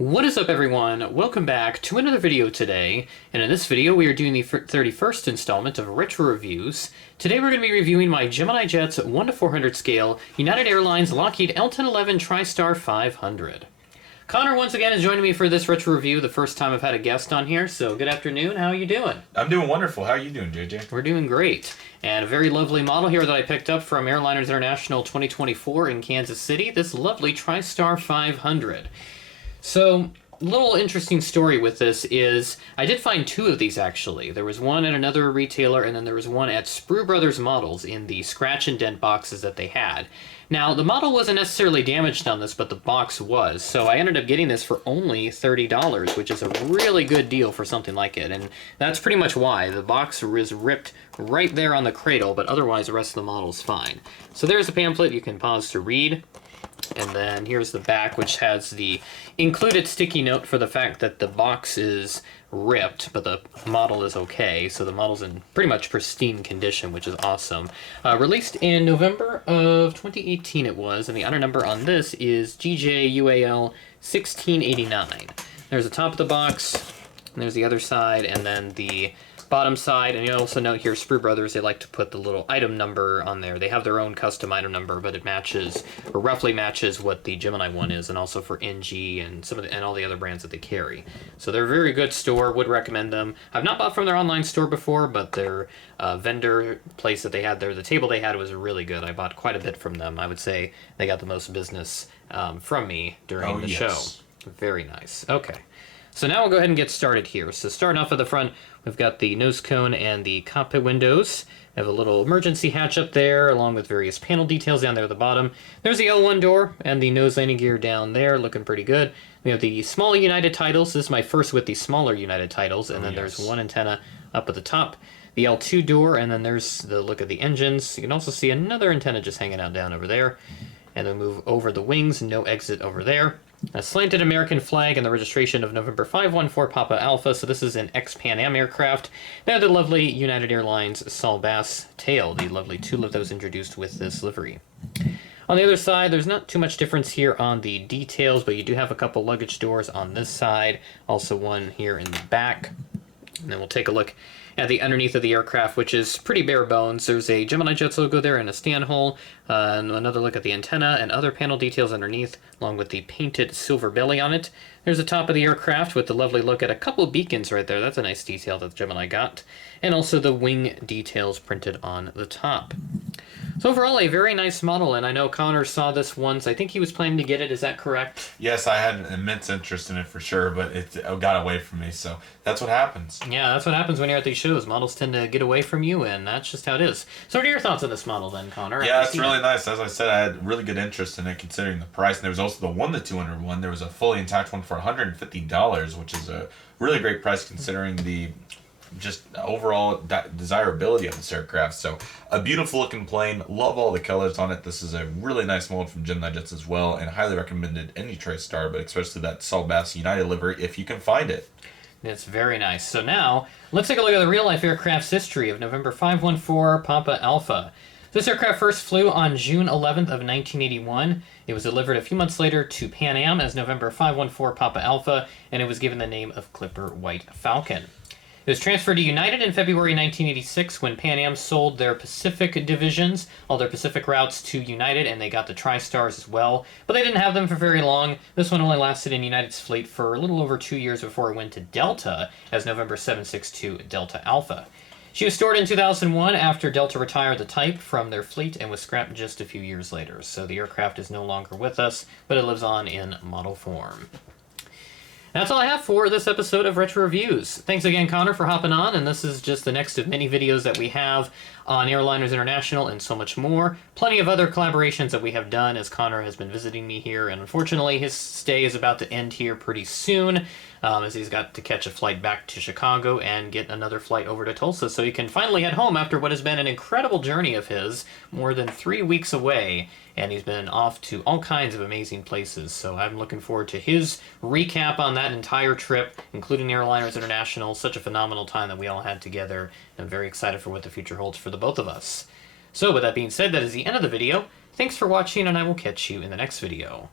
What is up, everyone? Welcome back to another video today, and in this video we are doing the 31st installment of Retro Reviews. Today we're going to be reviewing my Gemini Jets 1 to 400 scale United Airlines Lockheed L-1011 Tristar 500. Connor once again is joining me for this retro review, the first time I've had a guest on here, so good afternoon, how are you doing? I'm doing wonderful. How are you doing, JJ? We're doing great. And a very lovely model here that I picked up from Airliners International 2024 in Kansas City, this lovely Tristar 500. So, a little interesting story with this is, I did find two of these actually. There was one at another retailer, and then there was one at Sprue Brothers Models in the scratch and dent boxes that they had. Now, the model wasn't necessarily damaged on this, but the box was, so I ended up getting this for only $30, which is a really good deal for something like it, and that's pretty much why. The box is ripped right there on the cradle, but otherwise the rest of the model is fine. So there's a pamphlet you can pause to read. And then here's the back, which has the included sticky note for the fact that the box is ripped, but the model is okay. So the model's in pretty much pristine condition, which is awesome. Released in November of 2018 it was, and the honor number on this is GJUAL 1689. There's the top of the box, and there's the other side, and then the bottom side, and you also note here, Sprue Brothers, they like to put the little item number on there. They have their own custom item number, but it matches, or roughly matches, what the Gemini one is, and also for NG and some of the, and all the other brands that they carry. So they're a very good store, would recommend them. I've not bought from their online store before, but their vendor place that they had there, the table they had was really good. I bought quite a bit from them. I would say they got the most business from me during the show. Very nice. Okay. So now we'll go ahead and get started here. So starting off at the front, we've got the nose cone and the cockpit windows. We have a little emergency hatch up there, along with various panel details down there at the bottom. There's the L1 door and the nose landing gear down there, looking pretty good. We have the small United titles. This is my first with the smaller United titles, and then there's one antenna up at the top. The L2 door, and then there's the look at the engines. You can also see another antenna just hanging out down over there. And then move over the wings, no exit over there. A slanted American flag and the registration of November 514 Papa Alpha, so this is an ex-Pan Am aircraft. Now the lovely United Airlines Saul Bass tail, the lovely tulip that was introduced with this livery. On the other side, there's not too much difference here on the details, but you do have a couple luggage doors on this side, also one here in the back. And then we'll take a look at the underneath of the aircraft, which is pretty bare bones. There's a Gemini Jets logo there and a stand hole, and another look at the antenna and other panel details underneath, along with the painted silver belly on it. There's the top of the aircraft with the lovely look at a couple of beacons right there. That's a nice detail that the Gemini got. And also the wing details printed on the top. So overall, a very nice model, and I know Connor saw this once. I think he was planning to get it. Is that correct? Yes, I had an immense interest in it for sure, but it got away from me, so that's what happens. Yeah, that's what happens when you're at these shows. Models tend to get away from you, and that's just how it is. So what are your thoughts on this model then, Connor? Yeah, it's really nice. As I said, I had really good interest in it considering the price, and there was also the 1 to 200 one. There was a fully intact one for $150, which is a really great price considering the just overall desirability of this aircraft. So a beautiful looking plane, love all the colors on it. This is a really nice mold from Gemini Jets as well, and highly recommended any Tristar, but especially that Saul Bass United livery if you can find it. It's very nice. So now let's take a look at the real life aircraft's history of November 514 Papa Alpha. This aircraft first flew on June 11th of 1981. It was delivered a few months later to Pan Am as November 514 Papa Alpha, and it was given the name of Clipper White Falcon. It was transferred to United in February 1986 when Pan Am sold their Pacific divisions, all their Pacific routes, to United, and they got the Tristars as well. But they didn't have them for very long. This one only lasted in United's fleet for a little over 2 years before it went to Delta as November 762 Delta Alpha. She was stored in 2001 after Delta retired the type from their fleet and was scrapped just a few years later. So the aircraft is no longer with us, but it lives on in model form. That's all I have for this episode of Retro Reviews. Thanks again, Connor, for hopping on, and this is just the next of many videos that we have on Airliners International and so much more. Plenty of other collaborations that we have done as Connor has been visiting me here, and unfortunately his stay is about to end here pretty soon, as he's got to catch a flight back to Chicago and get another flight over to Tulsa so he can finally head home after what has been an incredible journey of his, more than 3 weeks away, and he's been off to all kinds of amazing places. So I'm looking forward to his recap on that entire trip, including Airliners International. Such a phenomenal time that we all had together. I'm very excited for what the future holds for the both of us. So with that being said, that is the end of the video. Thanks for watching, and I will catch you in the next video.